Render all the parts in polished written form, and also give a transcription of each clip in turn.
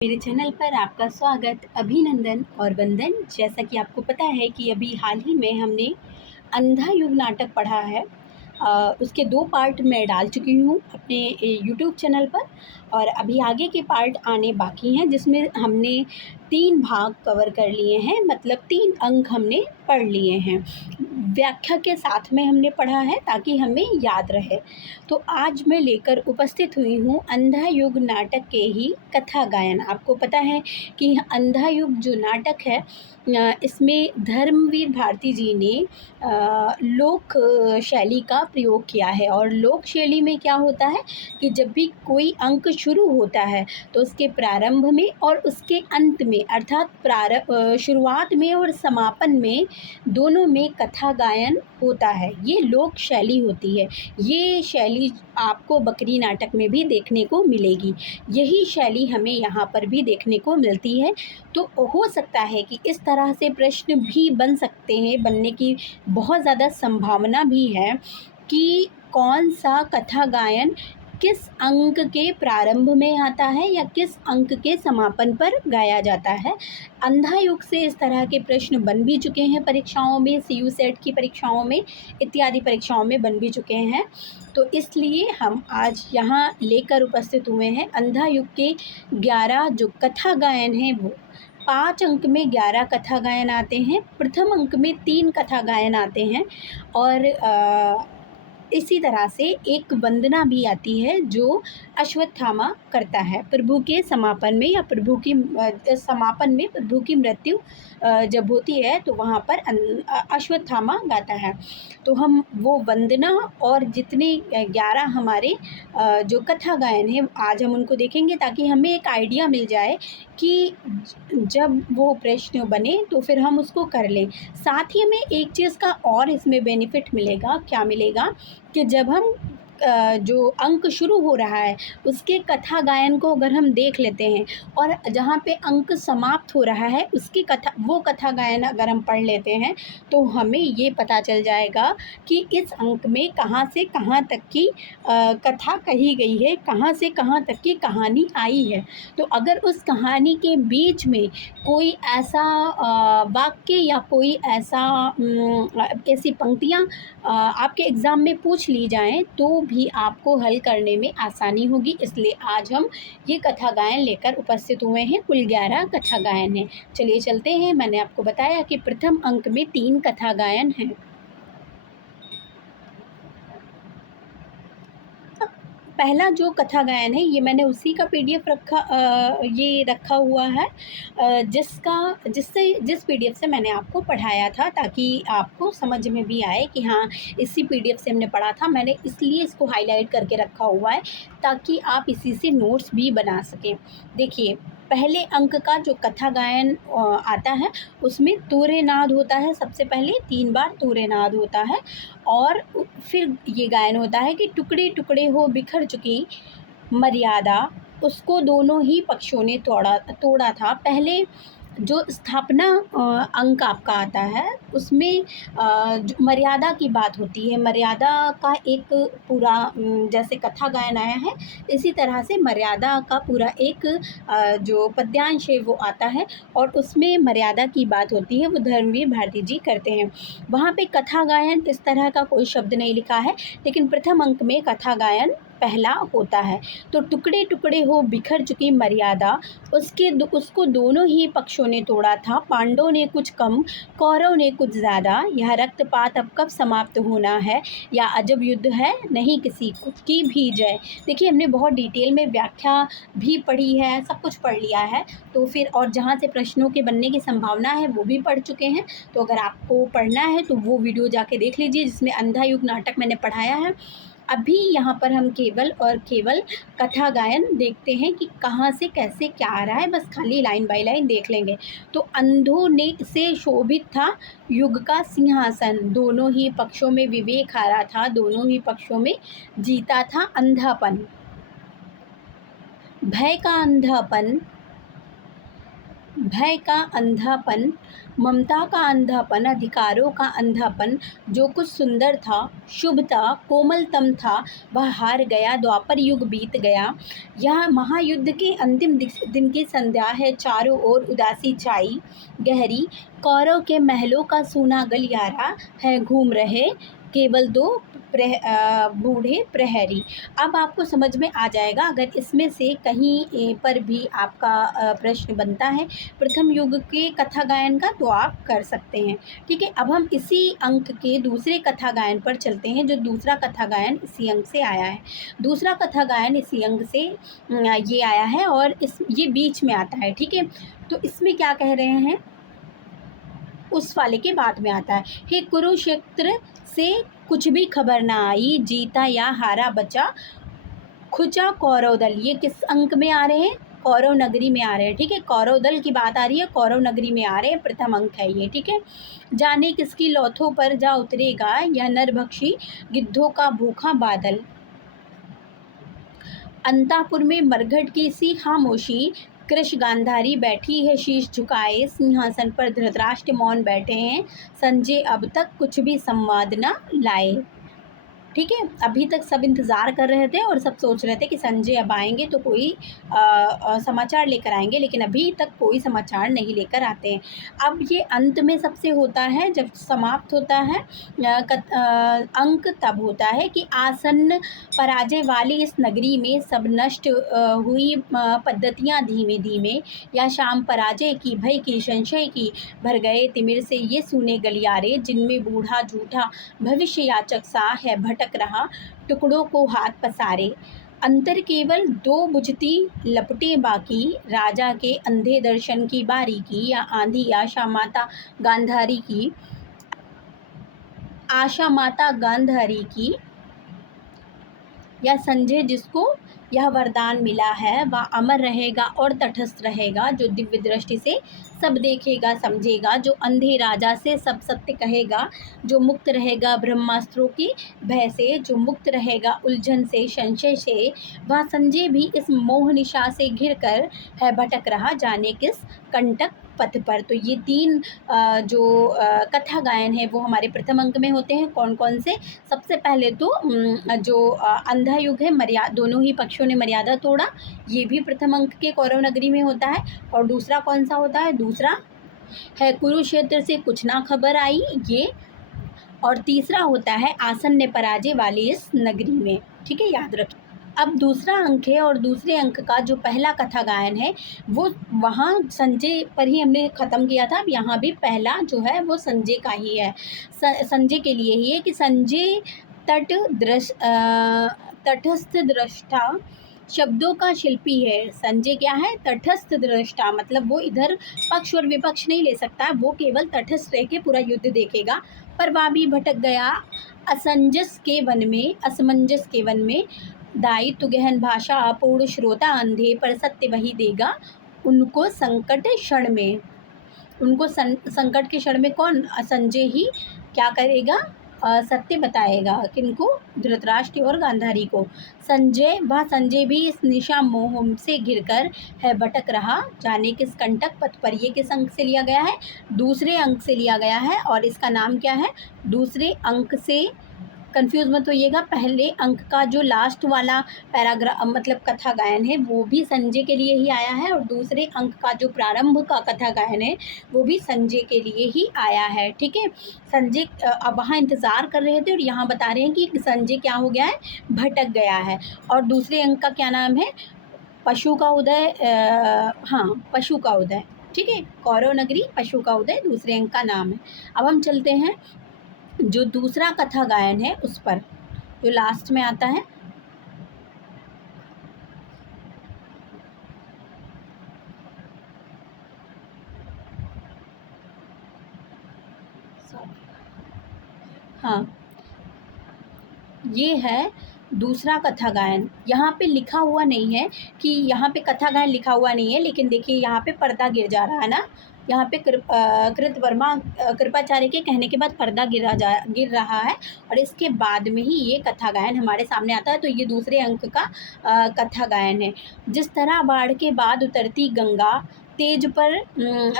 मेरे चैनल पर आपका स्वागत, अभिनंदन और वंदन। जैसा कि आपको पता है कि अभी हाल ही में हमने अंधा युग नाटक पढ़ा है। उसके 2 पार्ट मैं डाल चुकी हूँ अपने यूट्यूब चैनल पर, और अभी आगे के पार्ट आने बाकी हैं, जिसमें हमने 3 भाग कवर कर लिए हैं, मतलब 3 अंक हमने पढ़ लिए हैं। व्याख्या के साथ में हमने पढ़ा है ताकि हमें याद रहे। तो आज मैं लेकर उपस्थित हुई हूँ अंधा युग नाटक के ही कथा गायन। आपको पता है कि अंधा युग जो नाटक है, इसमें धर्मवीर भारती जी ने लोक शैली का प्रयोग किया है। और लोक शैली में क्या होता है कि जब भी कोई अंक शुरू होता है तो उसके प्रारंभ में और उसके अंत में, अर्थात शुरुआत में और समापन में, दोनों में कथा गायन होता है। ये लोक शैली होती है। ये शैली आपको बकरी नाटक में भी देखने को मिलेगी। यही शैली हमें यहाँ पर भी देखने को मिलती है। तो हो सकता है कि इस तरह से प्रश्न भी बन सकते हैं, बनने की बहुत ज़्यादा संभावना भी है कि कौन सा कथा गायन किस अंक के प्रारंभ में आता है या किस अंक के समापन पर गाया जाता है। अंधा युग से इस तरह के प्रश्न बन भी चुके हैं परीक्षाओं में, सीयू सेट की परीक्षाओं में, इत्यादि परीक्षाओं में बन भी चुके हैं। तो इसलिए हम आज यहाँ लेकर उपस्थित हुए हैं अंधा युग के 11 जो कथा गायन हैं वो। 5 अंक में 11 कथा गायन आते हैं, प्रथम अंक में 3 कथा गायन आते हैं, और इसी तरह से एक वंदना भी आती है जो अश्वत्थामा करता है प्रभु के समापन में, या प्रभु की समापन में प्रभु की मृत्यु जब होती है तो वहाँ पर अश्वत्थामा गाता है। तो हम वो वंदना और जितने 11 हमारे जो कथा गायन है आज हम उनको देखेंगे, ताकि हमें एक आइडिया मिल जाए कि जब वो प्रश्न बने तो फिर हम उसको कर लें। साथ ही हमें एक चीज़ का और इसमें बेनिफिट मिलेगा। क्या मिलेगा कि जब हम जो अंक शुरू हो रहा है उसके कथा गायन को अगर हम देख लेते हैं, और जहाँ पे अंक समाप्त हो रहा है उसकी कथा गायन अगर हम पढ़ लेते हैं, तो हमें ये पता चल जाएगा कि इस अंक में कहाँ से कहाँ तक की कथा कही गई है, कहाँ से कहाँ तक की कहानी आई है। तो अगर उस कहानी के बीच में कोई ऐसा वाक्य या कोई ऐसी पंक्तियाँ आपके एग्ज़ाम में पूछ ली जाएँ तो भी आपको हल करने में आसानी होगी। इसलिए आज हम ये कथा गायन लेकर उपस्थित हुए हैं। कुल 11 कथा गायन हैं। चलिए चलते हैं। मैंने आपको बताया कि प्रथम अंक में 3 कथा गायन हैं। पहला जो कथा गायन है ये मैंने उसी का पीडीएफ ये रखा हुआ है, जिस पीडीएफ से मैंने आपको पढ़ाया था, ताकि आपको समझ में भी आए कि हाँ, इसी पीडीएफ से हमने पढ़ा था। मैंने इसलिए इसको हाईलाइट करके रखा हुआ है ताकि आप इसी से नोट्स भी बना सकें। देखिए, पहले अंक का जो कथा गायन आता है उसमें तूर्य नाद होता है। सबसे पहले 3 बार तूर्य नाद होता है, और फिर ये गायन होता है कि टुकड़े टुकड़े हो बिखर चुकी मर्यादा, उसको दोनों ही पक्षों ने तोड़ा था। पहले जो स्थापना अंक आपका आता है उसमें जो मर्यादा की बात होती है, मर्यादा का एक पूरा जैसे कथा गायन आया है, इसी तरह से मर्यादा का पूरा एक जो पद्यांश है वो आता है, और उसमें मर्यादा की बात होती है, वो धर्मवीर भारती जी करते हैं। वहाँ पे कथा गायन इस तरह का कोई शब्द नहीं लिखा है, लेकिन प्रथम अंक में कथा गायन पहला होता है। तो टुकड़े टुकड़े हो बिखर चुकी मर्यादा, उसको दोनों ही पक्षों ने तोड़ा था। पांडवों ने कुछ कम, कौरव ने कुछ ज़्यादा, यह रक्तपात अब कब समाप्त होना है, या अजब युद्ध है नहीं किसी की भी जय। देखिए, हमने बहुत डिटेल में व्याख्या भी पढ़ी है, सब कुछ पढ़ लिया है। तो फिर और जहाँ से प्रश्नों के बनने की संभावना है वो भी पढ़ चुके हैं। तो अगर आपको पढ़ना है तो वो वीडियो जाके देख लीजिए जिसमें अंधा युग नाटक मैंने पढ़ाया है। अभी यहाँ पर हम केवल और केवल कथा गायन देखते हैं कि कहाँ से कैसे क्या आ रहा है, बस खाली लाइन बाय लाइन देख लेंगे। तो अंधों ने से शोभित था युग का सिंहासन, दोनों ही पक्षों में विवेक हारा था, दोनों ही पक्षों में जीता था अंधापन। भय का अंधापन भय का अंधापन, ममता का अंधापन, अधिकारों का अंधापन, जो कुछ सुंदर था, शुभ था, कोमलतम था, वह हार गया। द्वापर युग बीत गया। यह महायुद्ध के अंतिम दिन की संध्या है। चारों ओर उदासी छाई गहरी। कौरव के महलों का सूना गलियारा है। घूम रहे केवल दो बूढ़े प्रहरी। अब आपको समझ में आ जाएगा। अगर इसमें से कहीं पर भी आपका प्रश्न बनता है प्रथम युग के कथा गायन का, तो आप कर सकते हैं। ठीक है, अब हम इसी अंक के दूसरे कथा गायन पर चलते हैं। जो दूसरा कथा गायन इसी अंक से आया है। दूसरा कथा गायन इसी अंक से ये आया है और ये बीच में आता है। ठीक है, तो इसमें क्या कह रहे हैं, उस वाले के बाद में आता है। हे कुरुक्षेत्र से कुछ भी खबर ना आई, जीता या हारा बचा खुचा कौरव दल। ये किस अंक में आ रहे हैं, कौरव नगरी में आ रहे हैं। ठीक है, कौरव दल की बात आ रही है, कौरव नगरी में आ रहे हैं, प्रथम अंक है ये। ठीक है, जाने किसकी लौथों पर जा उतरेगा यह नरभक्षी गिद्धों का भूखा बादल। अंतापुर में मरघट की सी खामोशी, कृष गांधारी बैठी है शीश झुकाए, सिंहासन पर धृतराष्ट्र मौन बैठे हैं, संजय अब तक कुछ भी संवाद न लाए। ठीक है, अभी तक सब इंतज़ार कर रहे थे और सब सोच रहे थे कि संजय अब आएंगे तो कोई समाचार लेकर आएंगे, लेकिन अभी तक कोई समाचार नहीं लेकर आते हैं। अब ये अंत में सबसे होता है, जब समाप्त होता है अंक, तब होता है कि आसन्न पराजय वाली इस नगरी में सब नष्ट हुई पद्धतियाँ धीमे धीमे, या शाम पराजय की, भय की, संशय की, भर गए तिमिर से ये सूने गलियारे, जिनमें बूढ़ा झूठा भविष्य याचक सा है भटक रहा, टुकड़ों को हाथ पसारे। अंतर केवल दो बुझती लपटे बाकी, राजा के अंधे दर्शन की बारी की, या आंधी आशा माता गांधारी की, आशा माता गांधारी की, या संजय जिसको यह वरदान मिला है वह अमर रहेगा और तटस्थ रहेगा, जो दिव्य दृष्टि से सब देखेगा समझेगा, जो अंधे राजा से सब सत्य कहेगा, जो मुक्त रहेगा ब्रह्मास्त्रों की भय से, जो मुक्त रहेगा उलझन से संशय से। वह संजय भी इस मोह निशा से घिर कर है भटक रहा, जाने किस कंटक पथ पर। तो ये तीन जो कथा गायन है वो हमारे प्रथम अंक में होते हैं। कौन कौन से, सबसे पहले तो जो अंधा युग है, दोनों ही पक्षों ने मर्यादा तोड़ा, ये भी प्रथम अंक के कौरव नगरी में होता है। और दूसरा कौन सा होता है, दूसरा है कुरुक्षेत्र से कुछ ना खबर आई ये। और तीसरा होता है आसन्न पराजय वाली इस नगरी में। ठीक है, याद रखिए। अब दूसरा अंक है और दूसरे अंक का जो पहला कथा गायन है वो वहाँ संजय पर ही हमने ख़त्म किया था। अब यहाँ भी पहला जो है वो संजय का ही है, संजय के लिए ही है कि संजय तटस्थ दृष्टा शब्दों का शिल्पी है। संजय क्या है, तटस्थ दृष्टा, मतलब वो इधर पक्ष और विपक्ष नहीं ले सकता, वो केवल तटस्थ रह के पूरा युद्ध देखेगा। पर वह भी भटक गया असमंजस के वन में, दायित्व गहन भाषा अपूर्ण श्रोता अंधे, पर सत्य वही देगा उनको संकट क्षण में। उनको संकट के क्षण में कौन, संजय ही क्या करेगा, सत्य बताएगा। किनको, धृतराष्ट्र और गांधारी को। संजय भी इस निशा मोह से घिरकर है भटक रहा, जाने किस कंटक पथ पर। ये किस अंक से लिया गया है, दूसरे अंक से लिया गया है। और इसका नाम क्या है, दूसरे अंक से, कंफ्यूज मत होइएगा, पहले अंक का जो लास्ट वाला पैराग्राफ मतलब कथा गायन है वो भी संजय के लिए ही आया है, और दूसरे अंक का जो प्रारंभ का कथा गायन है वो भी संजय के लिए ही आया है। ठीक है, संजय अब वहाँ इंतज़ार कर रहे थे और यहाँ बता रहे हैं कि संजय क्या हो गया है, भटक गया है। और दूसरे अंक का क्या नाम है, पशु का उदय, हाँ पशु का उदय। ठीक है, कौरव नगरी पशु का उदय दूसरे अंक का नाम है। अब हम चलते हैं जो दूसरा कथा गायन है उस पर, जो लास्ट में आता है। हाँ, ये है दूसरा कथा गायन। यहाँ पे लिखा हुआ नहीं है कि यहाँ पे कथा गायन लिखा हुआ नहीं है, लेकिन देखिए यहाँ पे पर्दा गिर जा रहा है ना, यहाँ पे कृतवर्मा कृपाचार्य के कहने के बाद पर्दा गिर रहा है और इसके बाद में ही ये कथा गायन हमारे सामने आता है। तो ये दूसरे अंक का कथा गायन है। जिस तरह बाढ़ के बाद उतरती गंगा, तेज पर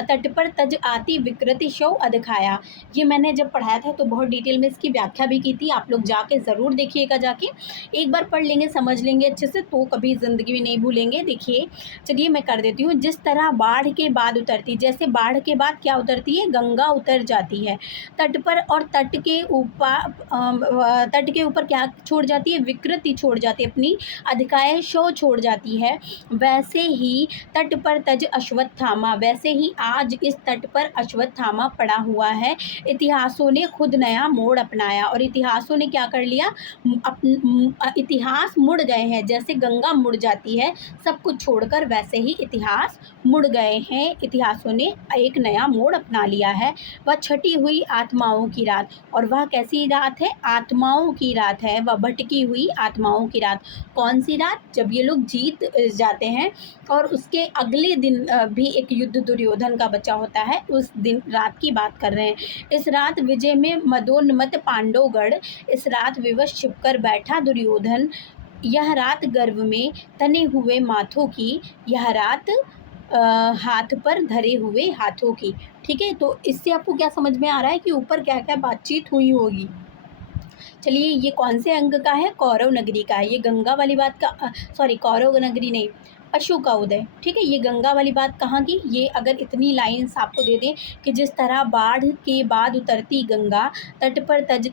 तट पर तज आती विकृति शव अधखाया। ये मैंने जब पढ़ाया था तो बहुत डिटेल में इसकी व्याख्या भी की थी। आप लोग जाके ज़रूर देखिएगा, जाके एक बार पढ़ लेंगे, समझ लेंगे अच्छे से, तो कभी ज़िंदगी में नहीं भूलेंगे। देखिए, चलिए मैं कर देती हूँ। जिस तरह बाढ़ के बाद उतरती, जैसे बाढ़ के बाद क्या उतरती है, गंगा उतर जाती है तट पर, और तट के ऊपर क्या छोड़ जाती है, विकृति छोड़ जाती है, अपनी अधिकाय शव छोड़ जाती है। वैसे ही तट पर तज अश्वत्थामा, वैसे ही आज इस तट पर अश्वत्थामा पड़ा हुआ है। इतिहासों ने खुद नया मोड़ अपनाया, और इतिहासों ने क्या कर लिया, इतिहास मुड़ गए हैं। जैसे गंगा मुड़ जाती है सब कुछ छोड़कर, वैसे ही इतिहास मुड़ गए हैं। इतिहासों ने एक नया मोड़ अपना लिया है। वह छटी हुई आत्माओं की रात, और वह कैसी रात है, आत्माओं की रात है। वह भटकी हुई आत्माओं की रात। कौन सी रात, जब ये लोग जीत जाते हैं और उसके अगले दिन भी एक युद्ध दुर्योधन का बचा होता है, उस दिन रात की बात कर रहे हैं। इस रात विजय में मदोन्मत्त पांडवगढ़, इस रात विवश छिपकर बैठा दुर्योधन। यह रात गर्व में तने हुए माथों की, यह रात हाथ पर धरे हुए हाथों की। ठीक है, तो इससे आपको क्या समझ में आ रहा है कि ऊपर क्या क्या बातचीत हुई होगी। चलिए, ये कौन से अंक का है, कौरव नगरी का है। ये गंगा वाली बात का सॉरी, कौरव नगरी नहीं, अशोक का उदय। ठीक है, ये गंगा वाली बात कहाँ की, ये अगर इतनी लाइन्स आपको दे दें कि जिस तरह बाढ़ के बाद उतरती गंगा, तट पर तज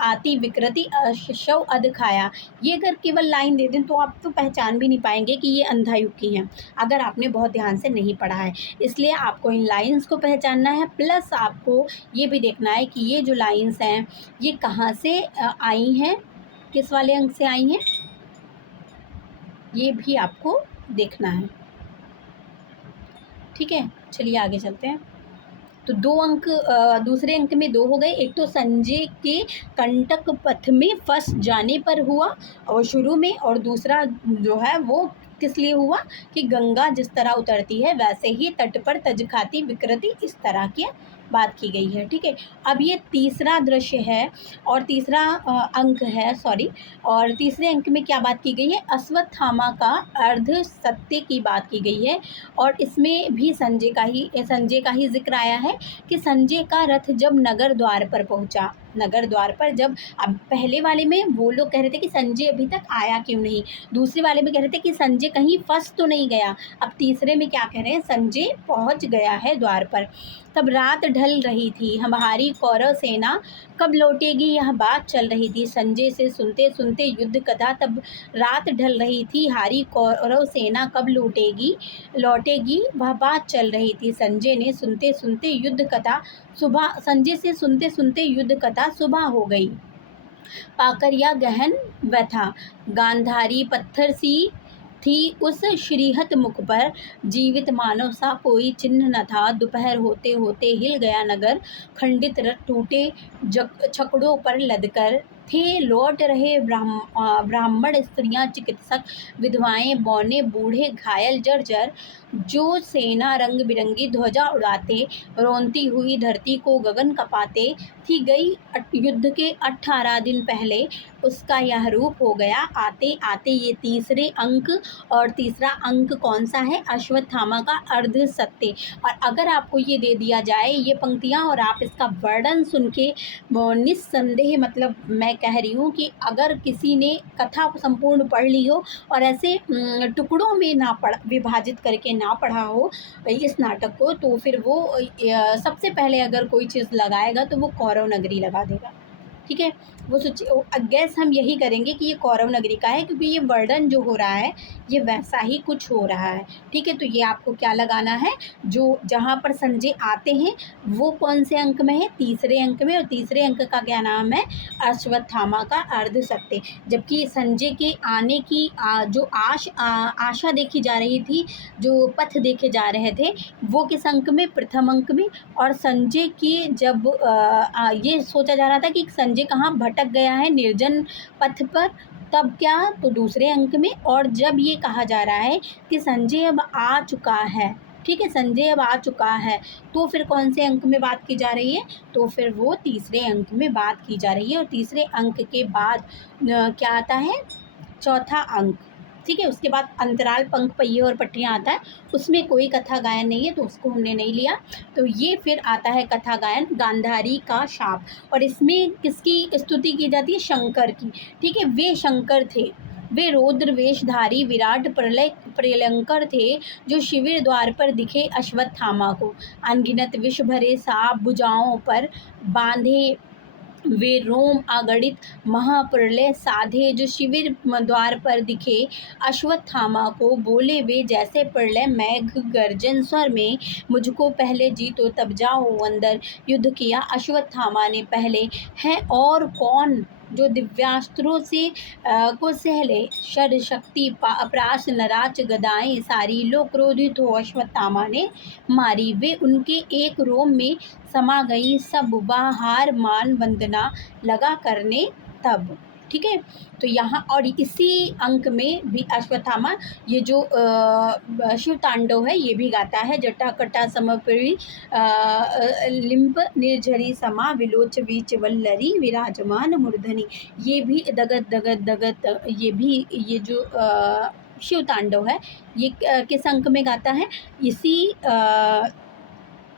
आती विकृति शव अध खाया, ये अगर केवल लाइन दे दें तो आप तो पहचान भी नहीं पाएंगे कि ये अंधा युग की हैं, अगर आपने बहुत ध्यान से नहीं पढ़ा है। इसलिए आपको इन लाइन्स को पहचानना है, प्लस आपको ये भी देखना है कि ये जो लाइन्स हैं ये कहाँ से आई हैं, किस वाले अंक से आई हैं, ये भी आपको देखना है। ठीक है, चलिए आगे चलते हैं। तो दो अंक, दूसरे अंक में दो हो गए। एक तो संजय के कंटक पथ में फंस जाने पर हुआ और शुरू में, और दूसरा जो है वो किस लिए हुआ कि गंगा जिस तरह उतरती है वैसे ही तट पर तज खाती विकृति, इस तरह की बात की गई है। ठीक है, अब ये तीसरा दृश्य है और तीसरा अंक है, सॉरी, और तीसरे अंक में क्या बात की गई है, अश्वत्थामा का अर्ध सत्य की बात की गई है। और इसमें भी संजय का ही जिक्र आया है कि संजय का रथ जब नगर द्वार पर पहुंचा, नगर द्वार पर जब, अब पहले वाले में वो लोग कह रहे थे कि संजय अभी तक आया क्यों नहीं, दूसरे वाले में कह रहे थे कि संजय कहीं फंस तो नहीं गया, अब तीसरे में क्या कह रहे हैं, संजय पहुंच गया है द्वार पर। तब रात ढल रही थी, हमारी कौरव सेना कब लौटेगी, यह बात चल रही थी। संजय से सुनते सुनते युद्ध कथा, तब रात ढल रही थी, हारी कौरव सेना कब लौटेगी वह बात चल रही थी। संजय से सुनते सुनते युद्ध कथा सुबह हो गई। पाकर या गहन व्यथा, गांधारी पत्थर सी थी उस श्रीहत मुख पर, जीवित मानव सा कोई चिन्ह न था। दोपहर होते होते हिल गया नगर, खंडित रथ टूटे छकड़ों पर लदकर थे। लौट रहे ब्राह्मण, स्त्रियां, चिकित्सक, विधवाएं, बौने, बूढ़े, घायल, जर्जर। जो सेना रंग बिरंगी ध्वजा उड़ाते, रोंती हुई धरती को गगन कपाते थी गई युद्ध के 18 दिन पहले, उसका यह रूप हो गया आते आते। ये तीसरे अंक, और तीसरा अंक कौन सा है, अश्वत्थामा का अर्ध सत्य। और अगर आपको ये दे दिया जाए ये पंक्तियाँ और आप इसका वर्णन सुन के निस्संदेह, मतलब मैं कह रही हूँ कि अगर किसी ने कथा संपूर्ण पढ़ ली हो और ऐसे टुकड़ों में विभाजित करके ना पढ़ा हो इस नाटक को, तो फिर वो सबसे पहले अगर कोई चीज़ लगाएगा तो वो कौरव नगरी लगा देगा। ठीक है, वो गैस हम यही करेंगे कि ये कौरव नगरी का है, क्योंकि ये वर्णन जो हो रहा है ये वैसा ही कुछ हो रहा है। ठीक है, तो ये आपको क्या लगाना है, जो जहाँ पर संजय आते हैं वो कौन से अंक में है, तीसरे अंक में, और तीसरे अंक का क्या नाम है, अश्वत्थामा का अर्ध सत्य। जबकि संजय के आने की जो आशा देखी जा रही थी, जो पथ देखे जा रहे थे, वो किस अंक में, प्रथम अंक में। और संजय की जब ये सोचा जा रहा था कि संजय कहाँ भटक गया है निर्जन पथ पर, तब क्या, तो दूसरे अंक में। और जब ये कहा जा रहा है कि संजय अब आ चुका है, ठीक है, संजय अब आ चुका है, तो फिर कौन से अंक में बात की जा रही है, तो फिर वो तीसरे अंक में बात की जा रही है। और तीसरे अंक के बाद क्या आता है, चौथा अंक, ठीक है। उसके बाद अंतराल, पंख, पहिए और पट्टियाँ आता है, उसमें कोई कथा गायन नहीं है, तो उसको हमने नहीं लिया। तो ये फिर आता है कथा गायन गांधारी का शाप, और इसमें किसकी स्तुति की जाती है, शंकर की, ठीक है। वे शंकर थे, वे रौद्र वेशधारी विराट प्रलय प्रलयंकर थे, जो शिविर द्वार पर दिखे अश्वत्थामा को। अनगिनत विष भरे सांप भुजाओं पर बांधे, वे रोम अगणित महाप्रलय साधे, जो शिविर द्वार पर दिखे अश्वत्थामा को। बोले वे जैसे प्रलय मेघ गर्जन स्वर में, मुझको पहले जीतो तब जाओ अंदर। युद्ध किया अश्वत्थामा ने पहले, है और कौन जो दिव्यास्त्रों से को सहले। शर शक्ति प्रास नराच गदाएं सारी, लोग क्रोधित हो अश्वत्थामा ने मारी। वे उनके एक रोम में समा गई सब, बाहर मान वंदना लगा करने तब, ठीक है। तो यहाँ और इसी अंक में भी अश्वत्थामा ये जो शिव तांडव है ये भी गाता है। जटा कटा समपरि लिंब निर्झरी समा, विलोच बीच वल्लरी विराजमान मूर्धनि। ये भी दगत दगत दगत, ये भी ये जो शिव तांडव है ये किस अंक में गाता है, इसी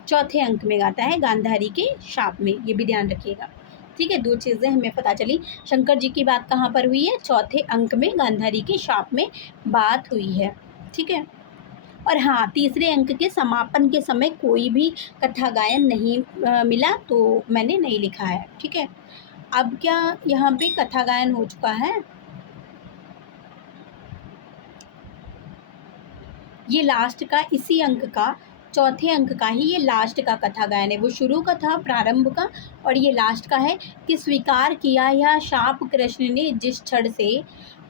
चौथे अंक में गाता है, गांधारी के शाप में, ये भी ध्यान रखिएगा, ठीक है। दो चीज़ें हमें पता चली, शंकर जी की बात कहाँ पर हुई है, चौथे अंक में गांधारी के शाप में बात हुई है, ठीक है। और हाँ, तीसरे अंक के समापन के समय कोई भी कथा गायन नहीं मिला, तो मैंने नहीं लिखा है, ठीक है। अब क्या यहाँ पे कथा गायन हो चुका है, ये लास्ट का, इसी अंक का चौथे अंक का ही ये लास्ट का कथा गायन है। वो शुरू का था, प्रारंभ का, और ये लास्ट का है कि स्वीकार किया यह शाप कृष्ण ने जिस क्षण से,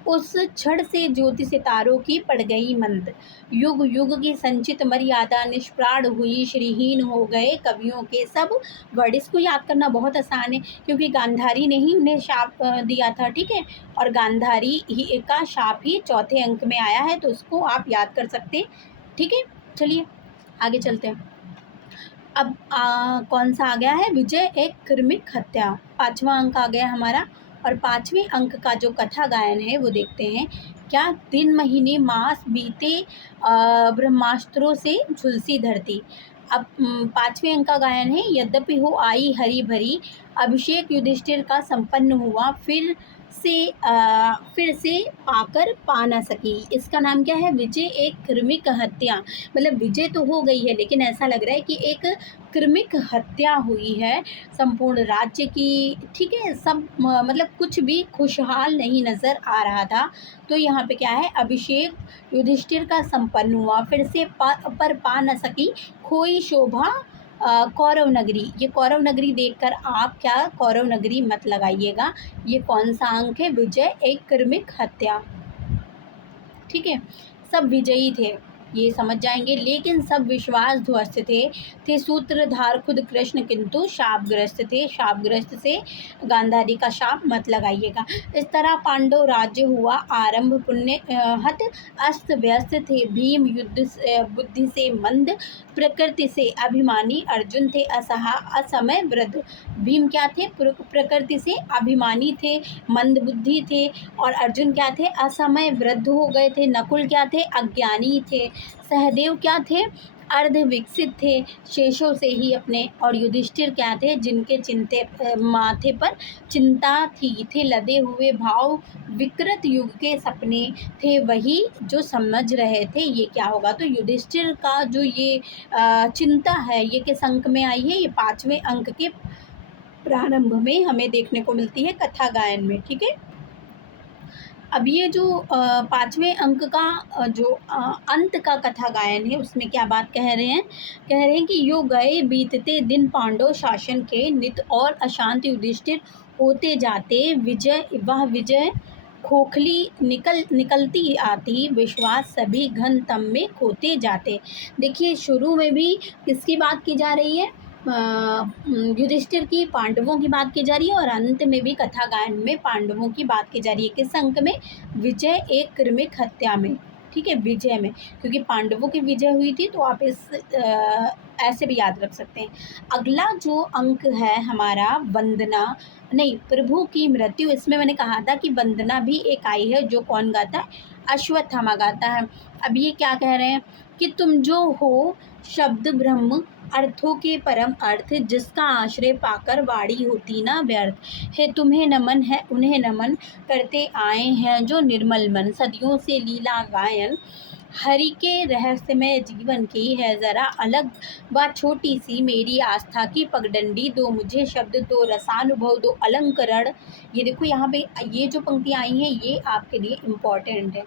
उस क्षण से ज्योति सितारों की पड़ गई मंद। युग युग की संचित मर्यादा निष्प्राण हुई, श्रीहीन हो गए कवियों के सब वर्ड। इसको याद करना बहुत आसान है, क्योंकि गांधारी ने ही उन्हें शाप दिया था, ठीक है। और गांधारी ही का शाप ही चौथे अंक में आया है, तो उसको आप याद कर सकते हैं, ठीक है। चलिए आगे चलते हैं। अब कौन सा आ गया है, विजय एक क्रमिक हत्या, पांचवा अंक आ गया हमारा। और पांचवें अंक का जो कथा गायन है वो देखते हैं। क्या दिन महीने मास बीते ब्रह्मास्त्रों से झुलसी धरती। अब पांचवें अंक का गायन है, यद्यपि हो आई हरी भरी, अभिषेक युधिष्ठिर का संपन्न हुआ, फिर से पाकर पा न सकी। इसका नाम क्या है, विजय एक क्रमिक हत्या, मतलब विजय तो हो गई है, लेकिन ऐसा लग रहा है कि एक क्रमिक हत्या हुई है संपूर्ण राज्य की, ठीक है। सब मतलब कुछ भी खुशहाल नहीं नज़र आ रहा था। तो यहाँ पे क्या है, अभिषेक युधिष्ठिर का संपन्न हुआ, फिर से पर पा न सकी, खोई शोभा कौरव नगरी। ये कौरव नगरी देखकर आप क्या कौरव नगरी मत लगाइएगा। ये कौन सा अंक है, विजय एक क्रमिक हत्या, ठीक है। सब विजयी थे, ये समझ जाएंगे, लेकिन सब विश्वास ध्वस्त थे सूत्रधार खुद कृष्ण, किंतु शापग्रस्त थे। शापग्रस्त से गांधारी का शाप मत लगाइएगा। इस तरह पांडव राज्य हुआ आरंभ, पुण्य हत अस्त व्यस्त थे भीम, युद्ध बुद्धि से मंद, प्रकृति से अभिमानी, अर्जुन थे असमय वृद्ध। भीम क्या थे, प्रकृति से अभिमानी थे, मंद बुद्धि थे, और अर्जुन क्या थे, असमय वृद्ध हो गए थे। नकुल क्या थे, अज्ञानी थे। सहदेव क्या थे, अर्ध विकसित थे शेषों से ही अपने। और युधिष्ठिर क्या थे, जिनके माथे पर चिंता थी, थे लदे हुए भाव, विकृत युग के सपने थे वही जो समझ रहे थे ये क्या होगा। तो युधिष्ठिर का जो ये चिंता है ये किस अंक में आई है, ये पांचवें अंक के प्रारंभ में हमें देखने को मिलती है कथा गायन में, ठीक है। अब ये जो पांचवें अंक का जो अंत का कथा गायन है उसमें क्या बात कह रहे हैं कि यो गए बीतते दिन पांडव शासन के, नित और अशांत युधिष्ठिर होते जाते, विजय खोखली निकलती आती, विश्वास सभी घन तम में खोते जाते। देखिए शुरू में भी किसकी बात की जा रही है, युधिष्ठिर की, पांडवों की बात की जा रही है, और अंत में भी कथा गायन में पांडवों की बात की जा रही है। किस अंक में, विजय एक क्रमिक हत्या में, ठीक है, विजय में, क्योंकि पांडवों की विजय हुई थी, तो आप इस ऐसे भी याद रख सकते हैं। अगला जो अंक है हमारा वंदना, नहीं, प्रभु की मृत्यु। इसमें मैंने कहा था कि वंदना भी एक आई है, जो कौन गाता है? अश्वत्थामा गाता है। अब ये क्या कह रहे हैं कि तुम जो हो शब्द ब्रह्म, अर्थों के परम अर्थ, जिसका आश्रय पाकर वाणी होती ना व्यर्थ है, तुम्हें नमन है, उन्हें नमन करते आए हैं जो निर्मल मन, सदियों से लीला गायन, हरि के रहस्यमय जीवन की है जरा अलग व छोटी सी मेरी आस्था की पगडंडी, दो मुझे शब्द, दो रसानुभव, दो अलंकरण। ये देखो यहाँ पे ये जो पंक्तियाँ आई हैं, ये आपके लिए इम्पॉर्टेंट है,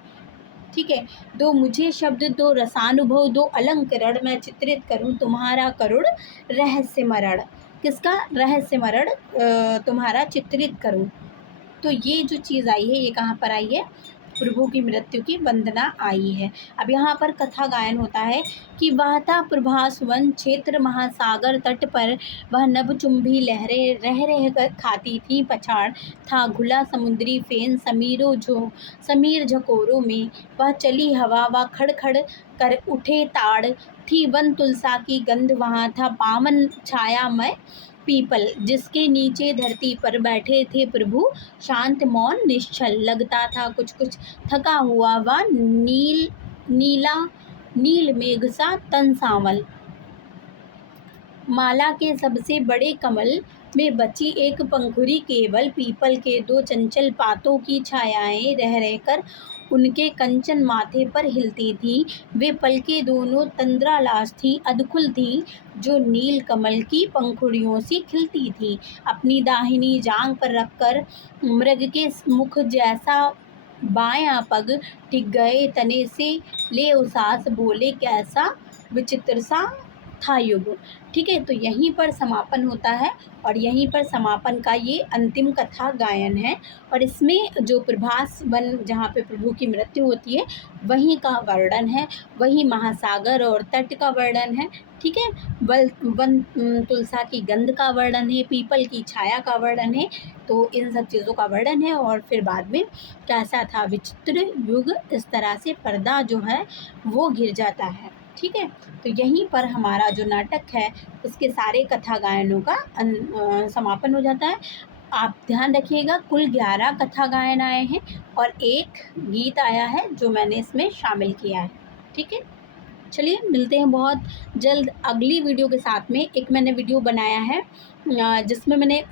ठीक है। दो मुझे शब्द, दो रसानुभव, दो अलंकरण, मैं चित्रित करूं तुम्हारा करुण रहस्यमरण। किसका रहस्यमरण? तुम्हारा चित्रित करूं। तो ये जो चीज़ आई है, ये कहाँ पर आई है? प्रभु की मृत्यु की वंदना आई है। अब यहाँ पर कथा गायन होता है कि बहता प्रभास वन क्षेत्र महासागर तट पर, वह नभचुंबी लहरें रह रह कर खाती थी पछाड़, था घुला समुद्री फेन समीर झकोरों में, वह चली हवा व खड़खड़ कर उठे ताड़, थी वन तुलसा की गंध, वहाँ था पावन छायामय पीपल, जिसके नीचे धरती पर बैठे थे प्रभु शांत मौन निश्चल, लगता था कुछ कुछ थका हुआ व नील मेघ सा तन सांवल, माला के सबसे बड़े कमल में बची एक पंखुड़ी केवल, पीपल के दो चंचल पातों की छायाएं रह रहकर उनके कंचन माथे पर हिलती थीं, वे पलकें दोनों तंद्रालाश थीं, अधखुल थीं, जो नील कमल की पंखुड़ियों सी खिलती थीं, अपनी दाहिनी जांघ पर रखकर मृग के मुख जैसा बायां पग टिक गए तने से ले उसास, बोले कैसा विचित्र सा था युग। ठीक है, तो यहीं पर समापन होता है और यहीं पर समापन का ये अंतिम कथा गायन है। और इसमें जो प्रभास वन, जहाँ पे प्रभु की मृत्यु होती है, वहीं का वर्णन है, वहीं महासागर और तट का वर्णन है। ठीक है, वन तुलसा की गंध का वर्णन है, पीपल की छाया का वर्णन है, तो इन सब चीज़ों का वर्णन है। और फिर बाद में कैसा था विचित्र युग, इस तरह से पर्दा जो है वो गिर जाता है। ठीक है, तो यहीं पर हमारा जो नाटक है उसके सारे कथा गायनों का समापन हो जाता है। आप ध्यान रखिएगा, कुल 11 कथा गायन आए हैं और एक गीत आया है जो मैंने इसमें शामिल किया है। ठीक है, चलिए मिलते हैं बहुत जल्द अगली वीडियो के साथ में। एक मैंने वीडियो बनाया है जिसमें मैंने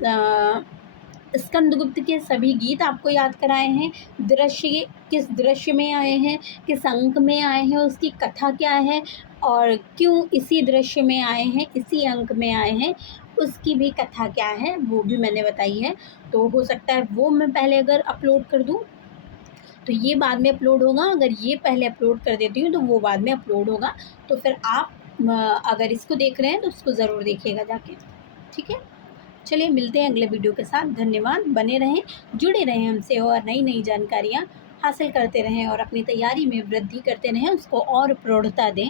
स्कंदगुप्त के सभी गीत आपको याद कराए हैं, दृश्य किस दृश्य में आए हैं, किस अंक में आए हैं, उसकी कथा क्या है और क्यों इसी दृश्य में आए हैं, इसी अंक में आए हैं, उसकी भी कथा क्या है वो भी मैंने बताई है। तो हो सकता है वो मैं पहले अगर अपलोड कर दूँ तो ये बाद में अपलोड होगा, अगर ये पहले अपलोड कर देती हूँ तो वो बाद में अपलोड होगा। तो फिर आप अगर इसको देख रहे हैं तो उसको ज़रूर देखिएगा जाके। ठीक है, चलिए मिलते हैं अगले वीडियो के साथ। धन्यवाद, बने रहें, जुड़े रहें हमसे और नई नई जानकारियाँ हासिल करते रहें और अपनी तैयारी में वृद्धि करते रहें, उसको और प्रौढ़ता दें।